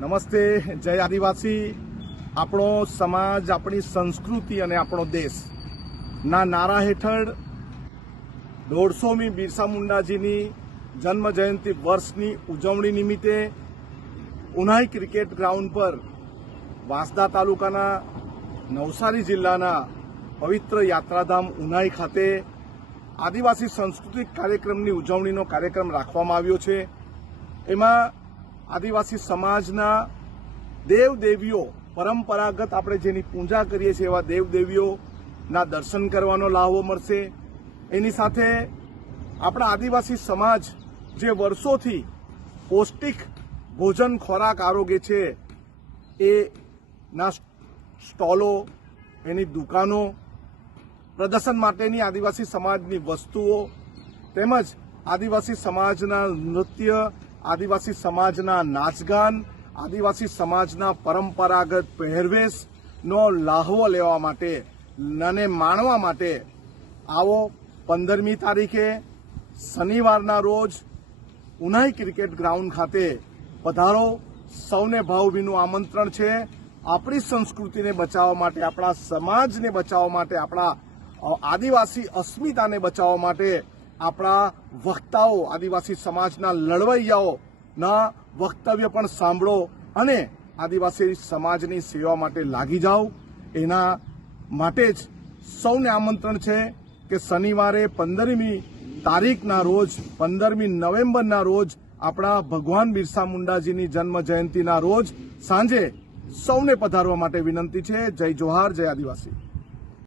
નમસ્તે, જય આદિવાસી. આપણો સમાજ, આપણી સંસ્કૃતિ અને આપણો દેશ ના નારા હેઠળ દોઢસોમી બિરસા મુંડાજીની જન્મ જયંતિ વર્ષની ઉજવણી નિમિત્તે ઉનાઈ ક્રિકેટ ગ્રાઉન્ડ પર વાંસદા તાલુકાના નવસારી જિલ્લાના પવિત્ર યાત્રાધામ ઉનાઈ ખાતે આદિવાસી સાંસ્કૃતિક કાર્યક્રમની ઉજવણીનો કાર્યક્રમ રાખવામાં આવ્યો છે. એમાં આદિવાસી સમાજના દેવદેવીઓ પરંપરાગત આપણે જેની પૂજા કરીએ છીએ એવા દેવદેવીઓના દર્શન કરવાનો લાહવો મળશે. એની સાથે આપણા આદિવાસી સમાજ જે વર્ષોથી પૌષ્ટિક ભોજન ખોરાક આરોગ્ય છે, એ ના સ્ટોલો, એની દુકાનો, પ્રદર્શન માટેની આદિવાસી સમાજની વસ્તુઓ તેમજ આદિવાસી સમાજના નૃત્ય આદિવાસી સમાજના નાચગાન, આદિવાસી સમાજના પરંપરાગત પહેરવેશનો લાહવો લેવા માટે અને માણવા માટે આવો પંદરમી તારીખે શનિવારના રોજ ઉનાઈ ક્રિકેટ ગ્રાઉન્ડ ખાતે પધારો. સૌને ભાવભીનું આમંત્રણ છે. આપણી સંસ્કૃતિને બચાવવા માટે, આપણા સમાજને બચાવવા માટે, આપણા આદિવાસી અસ્મિતાને બચાવવા માટે આપણા વક્તાઓ, આદિવાસી સમાજના લડવૈયાઓના વક્તવ્ય પણ સાંભળો અને આદિવાસી સમાજની સેવા માટે લાગી જાઓ. એના માટે જ સૌને આમંત્રણ છે કે શનિવારે પંદરમી તારીખના રોજ, પંદરમી નવેમ્બરના રોજ આપણા ભગવાન બિરસા મુંડાજીની જન્મ જયંતિના રોજ સાંજે સૌને પધારવા માટે વિનંતી છે. જય જોહાર, જય આદિવાસી.